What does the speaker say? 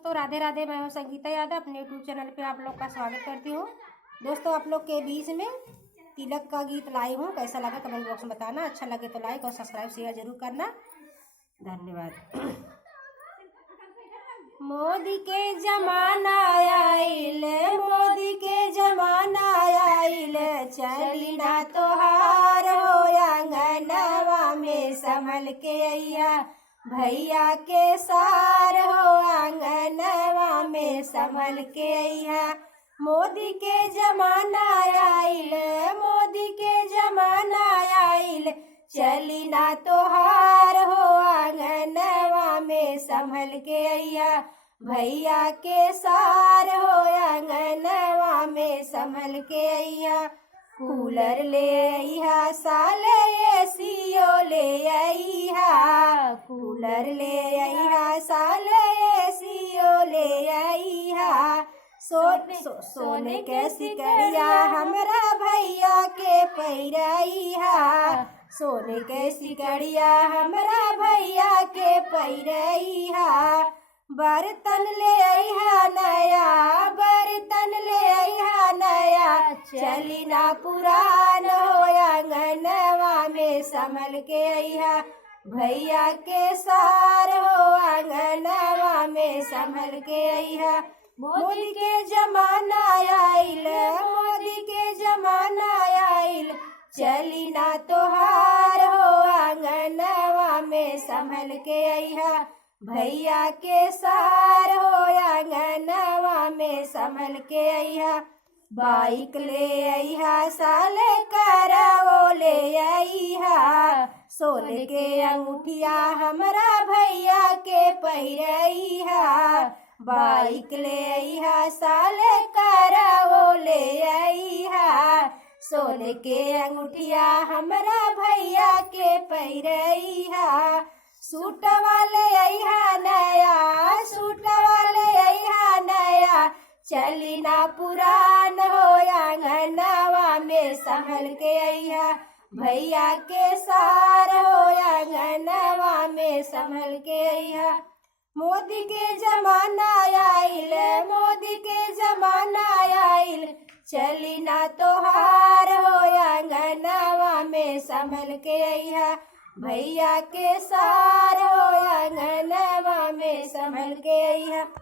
दोस्तों, राधे राधे। मैं हूँ संगीता यादव, अपने यूट्यूब चैनल पे आप लोग का स्वागत करती हूँ। दोस्तों, आप लोग के बीच में तिलक का गीत लाई हूँ। कैसा लगा कमेंट बॉक्स में बताना। अच्छा लगे तो लाइक और सब्सक्राइब शेयर जरूर करना। धन्यवाद। मोदी के जमाना आइल, मोदी के जमाना आइल, चली ना तोहार हो आंगनवा में संभल के अइया, भैया के सार हो आंगनवा में संभल के अइया। मोदी के जमाना आइल, मोदी के जमाना आइल, चली ना तोहार हो आंगनवा में संभल के अइया, भैया के सार हो आंगनवा में संभल के अइया। कूलर ले अइहा, साल एसियो ले अइहा, कूलर ले अइहा, साल एसियो ले अइहा। सोने के सिकड़िया हमरा भैया के पैरइहा, सोने के सिकड़िया हमरा भैया के पैरइहा। बर्तन ले अइहा नया, बर्तन ले अइहा नया, चली ना पुरान हो आंगनवा में संभल के अइहा, भैया के सार हो आंगनवा में संभल के अइहा। मोदी के जमाना आइल, मोदी के जमाना आइल, चली ना तोहार हो आंगनवा में संभल के अइहा, भैया के सार हो आंगनवा में संभल के अइहा। बाइक ले अइहा, साल करावो ले अइहा, सोने के अंगूठिया हमरा भैया के पहिरइहा। बाइक ले अइहा, साल करावो ले अइहा, सोने के अंगूठिया हमरा भैया के पहिरइहा। सूट वाले अइहा नया, सूट वाले अइहा नया, चली ना पुरान हो आंगनवा में संभल के अइहा, भैया के सार हो आंगनवा में संभल के अइहा। मोदी के जमाना आइल, मोदी के जमाना आइल, चली ना तोहार हो आंगनवा में संभल के अइहा, भैया के सार हो आंगनवा में संभल के अइहा।